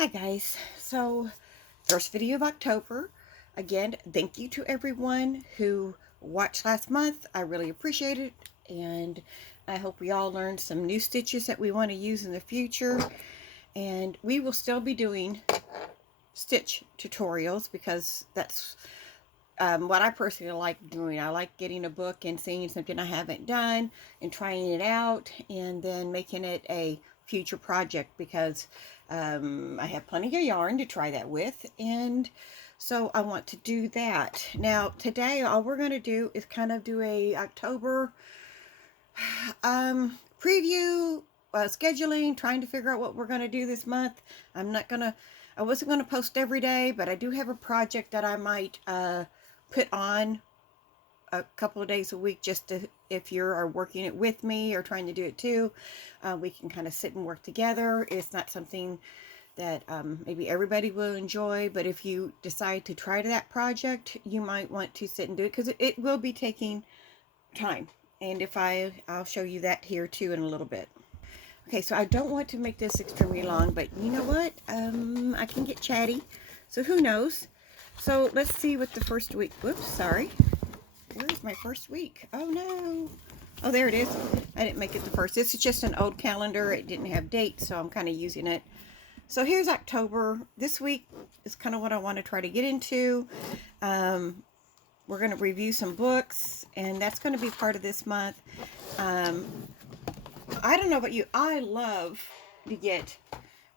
Hi guys, so first video of October. Again, thank you to everyone who watched last month. I really appreciate it, and I hope we all learned some new stitches that we want to use in the future. And we will still be doing stitch tutorials because that's what I personally like doing. I like getting a book and seeing something I haven't done and trying it out and then making it a future project because I have plenty of yarn to try that with, and so I want to do that. Now today all we're going to do is kind of do a October preview, scheduling, trying to figure out what we're going to do this month. I wasn't going to post every day, but I do have a project that I might put on a couple of days a week, just to, if you are working it with me or trying to do it too, we can kind of sit and work together. It's not something that maybe everybody will enjoy, but if you decide to try that project, you might want to sit and do it because it will be taking time. And I'll show you that here too in a little bit. Okay, so I don't want to make this extremely long, but you know what? I can get chatty, so who knows? So let's see what the first week, whoops, sorry. Where's my first week? Oh no. Oh, there it is. I didn't make it the first. This is just an old calendar. It didn't have dates, so I'm kind of using it. So here's October. This week is kind of what I want to try to get into. We're going to review some books, and that's going to be part of this month. I don't know about you. I love to get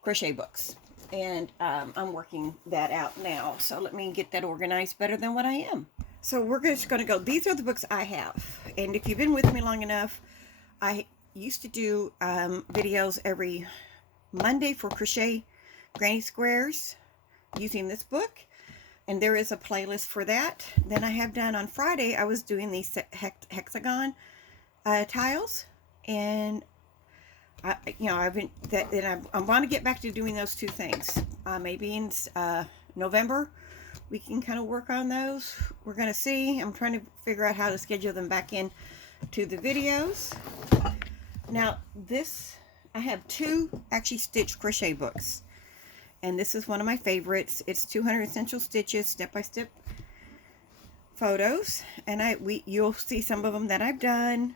crochet books, and I'm working that out now. So let me get that organized better than what I am. So we're just going to go. These are the books I have, and if you've been with me long enough, I used to do videos every Monday for crochet granny squares using this book, and there is a playlist for that. Then I have done on Friday, I was doing these hexagon tiles, and I want to get back to doing those two things. Maybe in November we can kind of work on those. We're going to see. I'm trying to figure out how to schedule them back in to the videos. Now I have two actually stitch crochet books, and this is one of my favorites. It's 200 Essential Stitches step-by-step photos, and you'll see some of them that I've done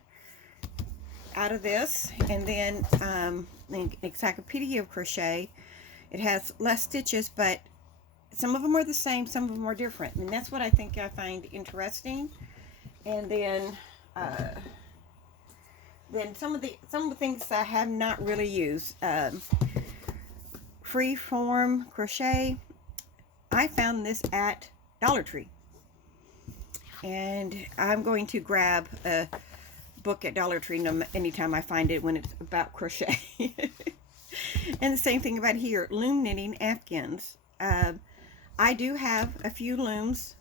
out of this. And then the Encyclopedia of Crochet, it has less stitches, but some of them are the same, some of them are different, and that's what I find interesting. And then some of the things I have not really used. Freeform crochet. I found this at Dollar Tree, and I'm going to grab a book at Dollar Tree anytime I find it when it's about crochet. And the same thing about here, loom knitting Afghans. I do have a few looms.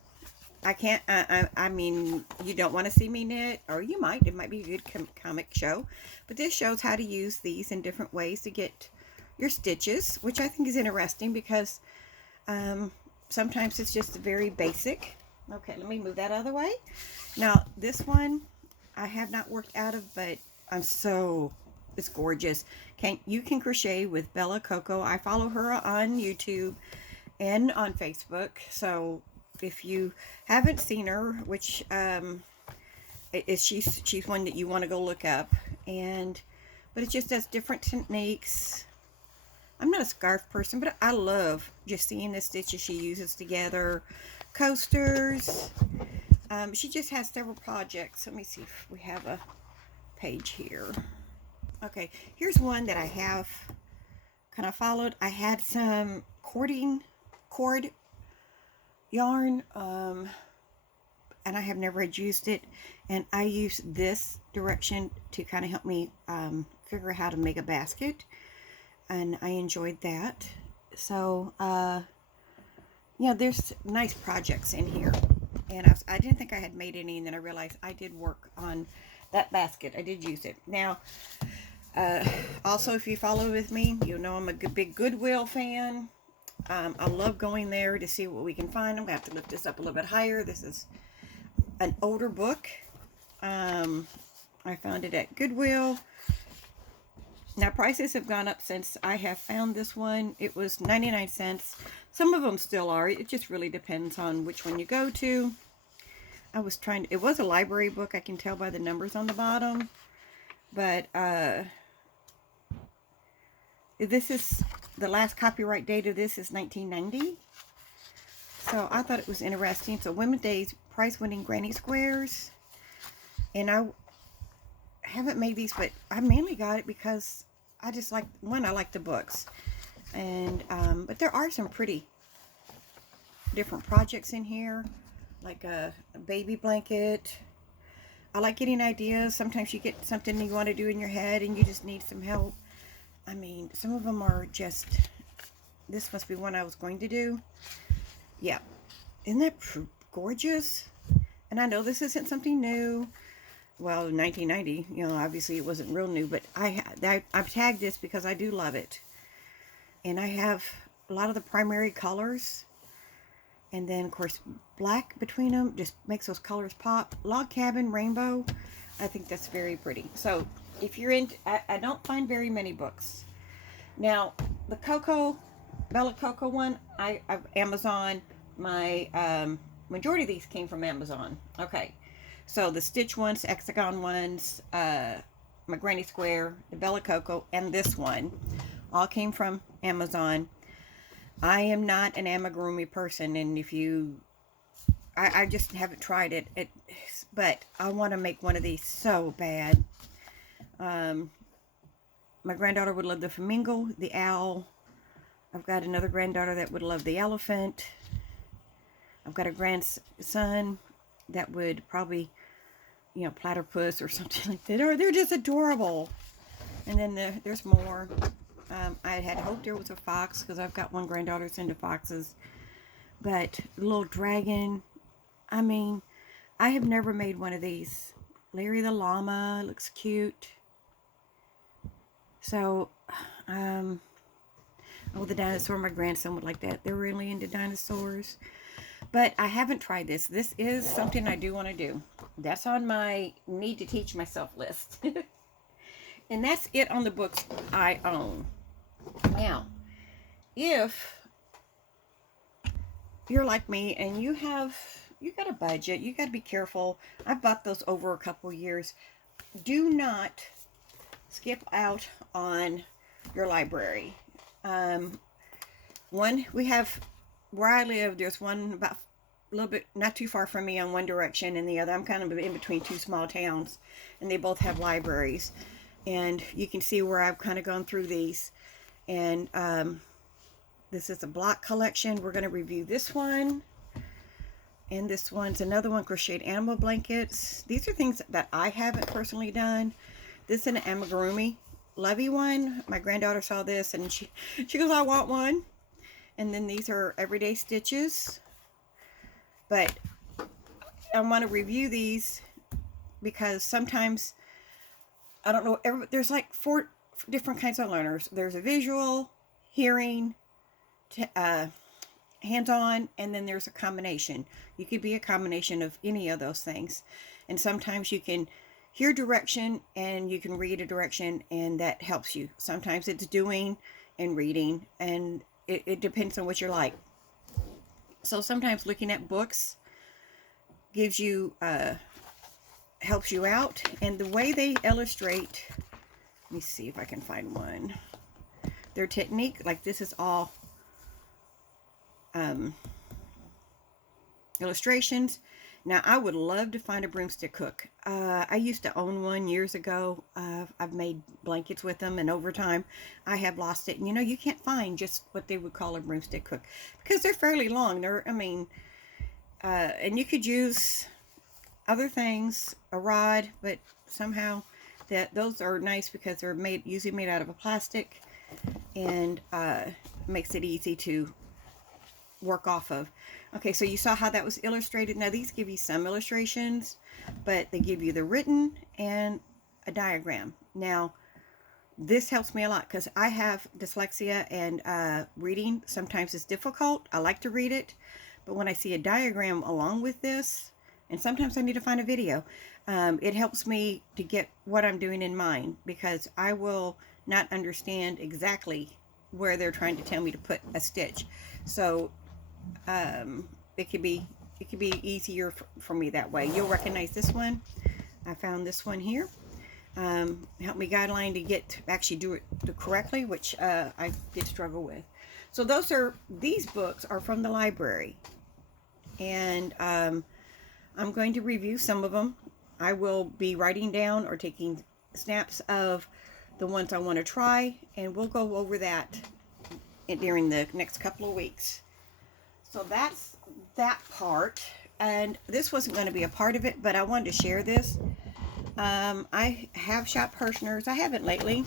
I mean, you don't want to see me knit, or you might. It might be a good comic show. But this shows how to use these in different ways to get your stitches, which I think is interesting because sometimes it's just very basic. Okay, let me move that out of the way. Now, this one I have not worked out of, but it's gorgeous. You can crochet with Bella Coco. I follow her on YouTube and on Facebook, so if you haven't seen her, which she's one that you want to go look up, but it just does different techniques. I'm not a scarf person, but I love just seeing the stitches she uses together. Coasters. She just has several projects. Let me see if we have a page here. Okay, here's one that I have kind of followed. I had some cord yarn, and I have never used it, and I use this direction to kind of help me figure out how to make a basket, and I enjoyed that. So there's nice projects in here, and I didn't think I had made any, and then I realized I did work on that basket. I did use it. Now also, if you follow with me, you know I'm a big Goodwill fan. I love going there to see what we can find. I'm going to have to lift this up a little bit higher. This is an older book. I found it at Goodwill. Now, prices have gone up since I have found this one. It was 99 cents. Some of them still are. It just really depends on which one you go to. I was trying to, it was a library book. I can tell by the numbers on the bottom. But this is, the last copyright date of this is 1990. So I thought it was interesting. So Women's Day's prize-winning granny squares. And I haven't made these, but I mainly got it because I just like, one, I like the books. And, but there are some pretty different projects in here. Like a baby blanket. I like getting ideas. Sometimes you get something you want to do in your head and you just need some help. I mean, some of them are just, this must be one I was going to do. Yeah. Isn't that gorgeous? And I know this isn't something new. Well, 1990, you know, obviously it wasn't real new, but I've tagged this because I do love it. And I have a lot of the primary colors. And then, of course, black between them just makes those colors pop. Log cabin, rainbow. I think that's very pretty. So, if you're into, I don't find very many books. Now, the Bella Coco one, I Amazon. My majority of these came from Amazon. Okay. So, the Stitch ones, Hexagon ones, my Granny Square, the Bella Coco, and this one all came from Amazon. I am not an amigurumi person, and if you, I just haven't tried it, but I want to make one of these so bad. My granddaughter would love the flamingo, the owl. I've got another granddaughter that would love the elephant. I've got a grandson that would probably, you know, platypus or something like that. Or they're just adorable. And then there's more. I had hoped there was a fox because I've got one granddaughter that's into foxes. But little dragon, I mean, I have never made one of these. Larry the llama looks cute. So, oh, the dinosaur, my grandson would like that. They're really into dinosaurs. But I haven't tried this. This is something I do want to do. That's on my need to teach myself list. And that's it on the books I own. Now, if you're like me and you got a budget, you got to be careful. I've bought those over a couple years. Do not skip out on your library. One, we have, where I live, there's one about a little bit, not too far from me on one direction, and the other, I'm kind of in between two small towns, and they both have libraries. And you can see where I've kind of gone through these. And this is a block collection. We're going to review this one. And this one's another one, crocheted animal blankets. These are things that I haven't personally done. This is an amigurumi Lovey one. My granddaughter saw this and she goes, I want one. And then these are everyday stitches. But I want to review these because sometimes, I don't know, there's like 4 different kinds of learners. There's a visual, hearing, hands-on, and then there's a combination. You could be a combination of any of those things. And sometimes you can hear direction and you can read a direction, and that helps you. Sometimes it's doing and reading, and it depends on what you're like. So sometimes looking at books gives you, helps you out. And the way they illustrate, let me see if I can find one. Their technique, like this is all illustrations. Now, I would love to find a broomstick hook. I used to own one years ago. I've made blankets with them, and over time, I have lost it. And, you know, you can't find just what they would call a broomstick hook because they're fairly long. And you could use other things, a rod, but somehow those are nice because they're usually made out of a plastic, and makes it easy to work off of. Okay, so you saw how that was illustrated. Now these give you some illustrations, but they give you the written and a diagram. Now this helps me a lot because I have dyslexia, and reading sometimes is difficult. I like to read it, but when I see a diagram along with this, and sometimes I need to find a video, it helps me to get what I'm doing in mind, because I will not understand exactly where they're trying to tell me to put a stitch. So um, it could be easier for me that way. You'll recognize this one. I found this one here. Help me guideline to get actually do it correctly, which I did struggle with. So these books are from the library, and I'm going to review some of them. I will be writing down or taking snaps of the ones I want to try, and we'll go over that during the next couple of weeks. So that's that part, and this wasn't going to be a part of it, but I wanted to share this. I have shopped Hirschner's. I haven't lately,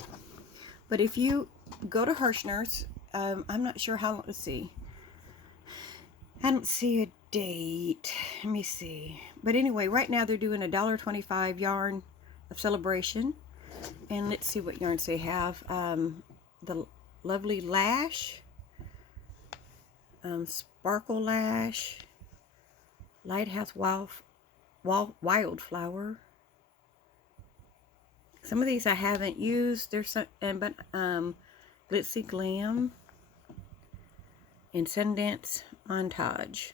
but if you go to Hirschner's, I'm not sure how long. Let's see. I don't see a date. Let me see. But anyway, right now they're doing $1.25 yarn of celebration. And let's see what yarns they have. The Lovely Lash, Sparkle Lash, Lighthouse Wildflower. Some of these I haven't used. There's some, but Glitzy Glam and Sundance Montage.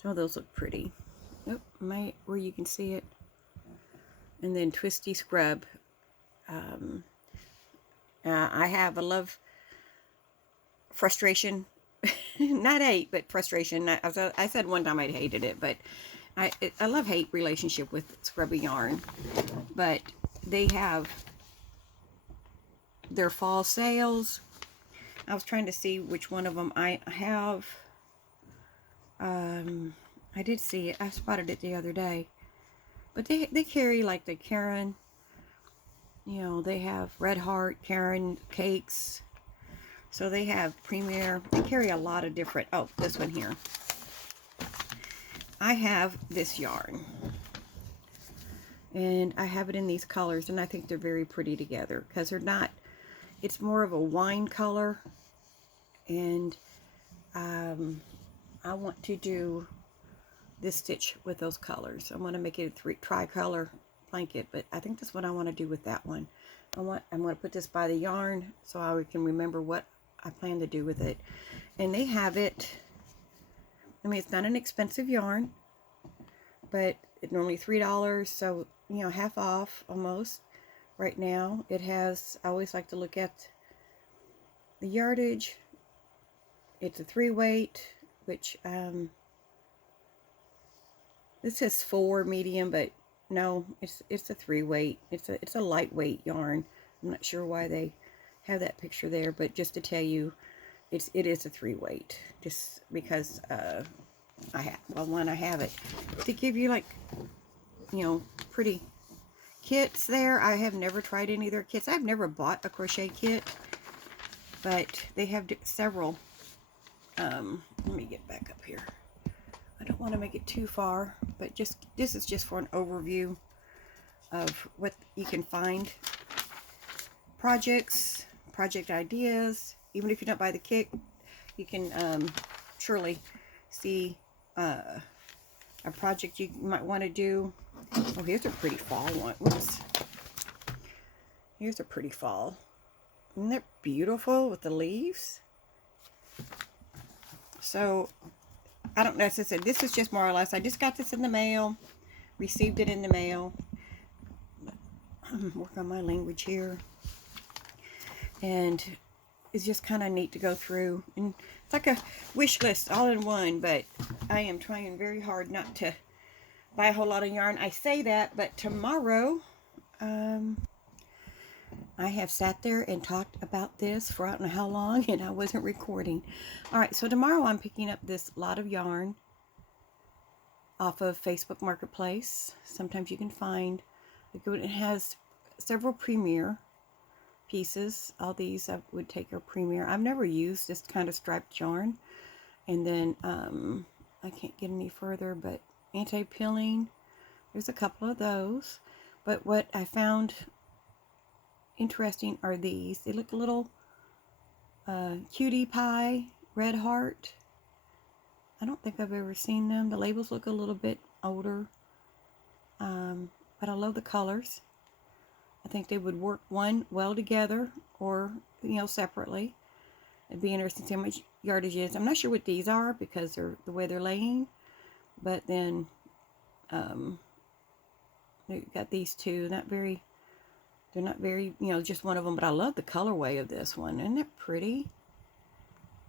Some of those look pretty. Oh, where you can see it. And then Twisty Scrub. I have a love frustration. Not hate, but frustration. I said one time I hated it, but I love-hate relationship with Scrubby Yarn. But they have their fall sales. I was trying to see which one of them I have. I did see it. I spotted it the other day. But they carry like the Caron. You know, they have Red Heart, Caron cakes. So they have Premier. They carry a lot of different. Oh, this one here. I have this yarn. And I have it in these colors. And I think they're very pretty together. Because they're not. It's more of a wine color. And I want to do this stitch with those colors. I want to make it a tricolor blanket, but I think that's what I want to do with that one. I'm going to put this by the yarn so I can remember what I plan to do with it. And they have it, I mean, it's not an expensive yarn, but it's normally $3, so, you know, half off almost right now. It has, I always like to look at the yardage. It's a 3-weight, which, this says 4 medium, but no, it's a 3-weight. It's a lightweight yarn. I'm not sure why they have that picture there, but just to tell you, it is a 3-weight. Just because I have it to give you, like, you know, pretty kits there. I have never tried any of their kits. I've never bought a crochet kit, but they have several. Let me get back up here. I don't want to make it too far, but this is just for an overview of what you can find. Project ideas. Even if you don't buy the kit, you can surely see a project you might want to do. Oh, here's a pretty fall one. Whoops. Here's a pretty fall. Isn't that beautiful with the leaves? So, I don't know, as I said, this is just more or less, I just got this in the mail, received it in the mail. Work on my language here. And it's just kind of neat to go through. And it's like a wish list all in one, but I am trying very hard not to buy a whole lot of yarn. I say that, but tomorrow, I have sat there and talked about this for I don't know how long, and I wasn't recording. Alright, so tomorrow I'm picking up this lot of yarn off of Facebook Marketplace. Sometimes you can find, it has several Premier pieces. All these I would take are Premier. I've never used this kind of striped yarn. And then, I can't get any further, but anti-pilling. There's a couple of those. But what I found interesting are these. They look a little cutie pie, red heart. I don't think I've ever seen them. The labels look a little bit older. But I love the colors. I think they would work one well together or, you know, separately. It'd be interesting to see how much yardage is. I'm not sure what these are because they're the way they're laying. But then they got these two. They're not very, you know, just one of them. But I love the colorway of this one. Isn't that pretty?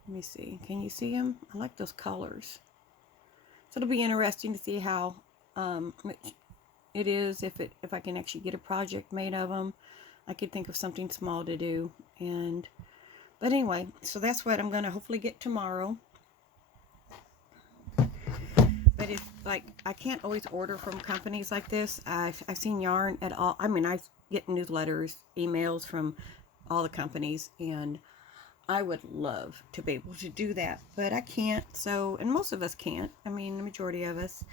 Let me see. Can you see them? I like those colors. So it'll be interesting to see how it is if I can actually get a project made of them. I could think of something small to do. But anyway, so that's what I'm going to hopefully get tomorrow. But it's like, I can't always order from companies like this. I've seen yarn at all. I mean, I get newsletters, emails from all the companies, and I would love to be able to do that, but I can't. So, and most of us can't. I mean, the majority of us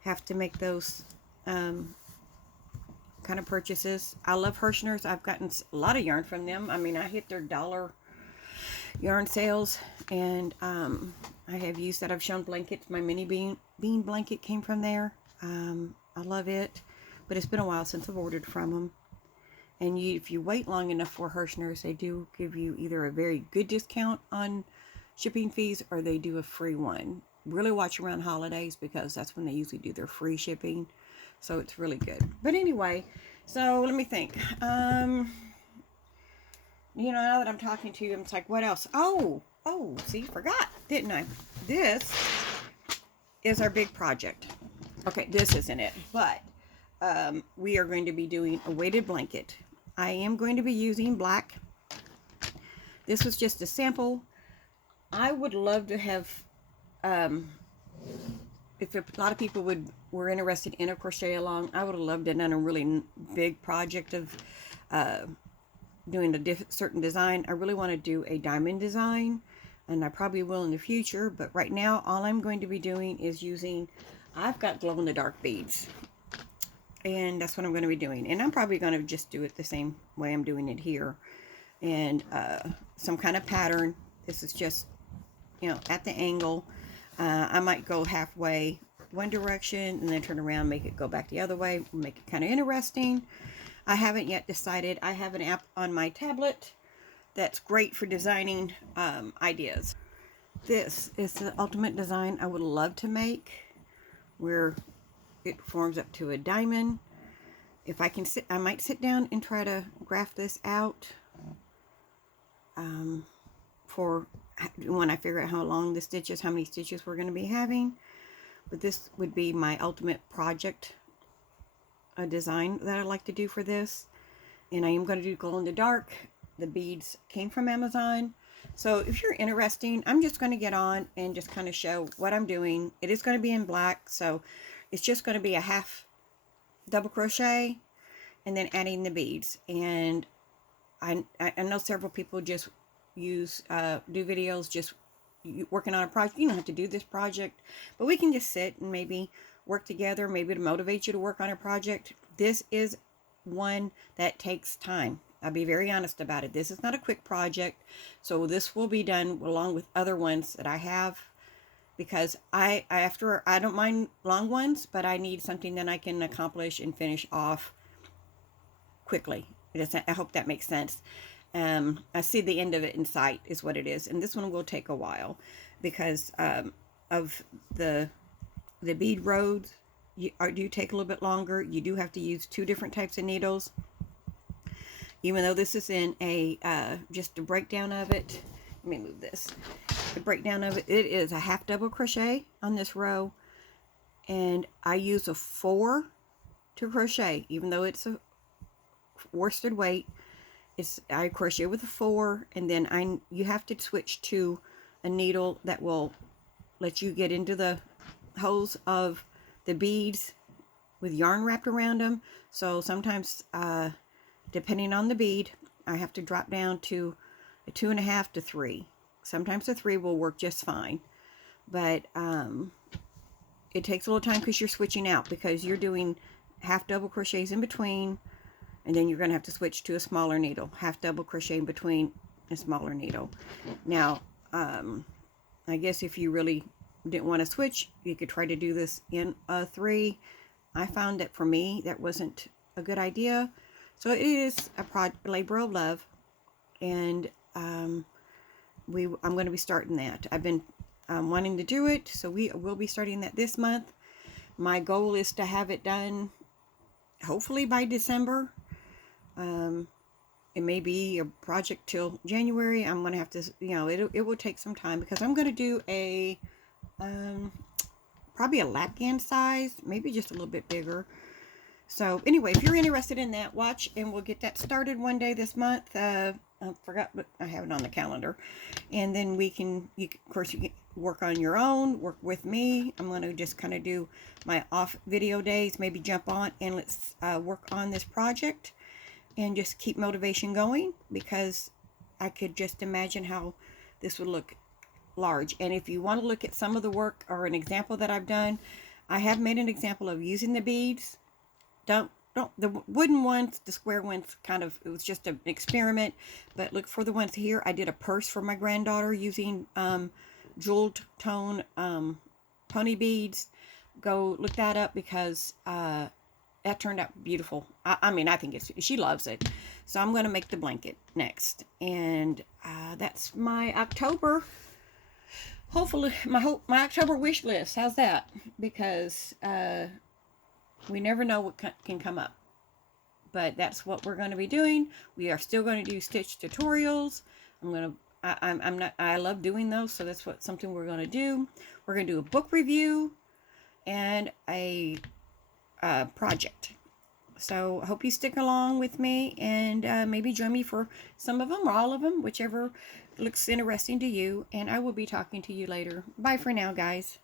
have to make those kind of purchases. I love Hirschner's. I've gotten a lot of yarn from them. I mean, I hit their dollar yarn sales, and I have used that. I've shown blankets. My mini bean blanket came from there. I love it, but it's been a while since I've ordered from them. And if you wait long enough for Hirschner's, they do give you either a very good discount on shipping fees or they do a free one. Really watch around holidays because that's when they usually do their free shipping. So it's really good. But anyway, so let me think. You know, now that I'm talking to you, I'm like, what else? Oh, see, forgot, didn't I? This is our big project. Okay, this isn't it, but we are going to be doing a weighted blanket. I am going to be using black. This was just a sample. I would love to have, if a lot of people were interested in a crochet along, I would have loved it on a really big project of doing a certain design. I really want to do a diamond design, and I probably will in the future, but right now all I'm going to be doing is using, I've got glow-in-the-dark beads, and that's what I'm going to be doing. And I'm probably going to just do it the same way I'm doing it here, and some kind of pattern. This is just, you know, at the angle. I might go halfway one direction and then turn around, make it go back the other way, make it kind of interesting. I haven't yet decided. I have an app on my tablet that's great for designing ideas. This is the ultimate design I would love to make, where it forms up to a diamond. If I can I might sit down and try to graph this out for when I figure out how long the stitches, how many stitches we're going to be having. But this would be my ultimate project, a design that I'd like to do for this. And I am going to do glow in the dark. The beads came from Amazon. So if you're interested, I'm just going to get on and just kind of show what I'm doing. It is going to be in black, so it's just going to be a half double crochet and then adding the beads. And I know several people just do videos just working on a project. You don't have to do this project, but we can just sit and maybe work together, maybe to motivate you to work on a project. This is one that takes time. I'll be very honest about it. This is not a quick project, so this will be done along with other ones that I have, because I don't mind long ones, but I need something that I can accomplish and finish off quickly. I hope that makes sense. I see the end of it in sight is what it is, and this one will take a while because of the bead roads do take a little bit longer. You do have to use 2 different types of needles. Even though this is in a just a breakdown of it. Let me move this. The breakdown of it. It is a half double crochet on this row, and I use a 4 to crochet. Even though it's a worsted weight, I crochet with a 4, and then you have to switch to a needle that will let you get into the holes of the beads with yarn wrapped around them. So sometimes depending on the bead, I have to drop down to a 2.5 to 3. Sometimes a 3 will work just fine, but it takes a little time because you're switching out, because you're doing half double crochets in between, and then you're going to have to switch to a smaller needle, half double crochet in between a smaller needle. Now I guess if you really didn't want to switch, you could try to do this in a 3. I found that for me that wasn't a good idea, So it is a labor of love, and I'm going to be starting that. I've been wanting to do it, so we will be starting that this month. My goal is to have it done hopefully by December. It may be a project till January. I'm going to have to, it will take some time, because I'm going to do a probably a lapghan size, maybe just a little bit bigger. So anyway, if you're interested in that, watch, and we'll get that started one day this month. I forgot, but I have it on the calendar. And then we can, of course, you can work on your own, work with me. I'm going to just kind of do my off video days, maybe jump on and let's work on this project and just keep motivation going, because I could just imagine how this would look large. And if you want to look at some of the work or an example that I've done, I have made an example of using the beads. Don't the wooden ones, the square ones, kind of, it was just an experiment. But look for the ones here. I did a purse for my granddaughter using jeweled tone pony beads. Go look that up, because that turned out beautiful. I mean, I think she loves it. So I'm going to make the blanket next, and that's my October. Hopefully, my October wish list. How's that? Because we never know what can come up. But that's what we're going to be doing. We are still going to do stitch tutorials. I love doing those, so that's something we're going to do. We're going to do a book review and a project. So I hope you stick along with me, and maybe join me for some of them or all of them, whichever looks interesting to you. And I will be talking to you later. Bye for now, guys.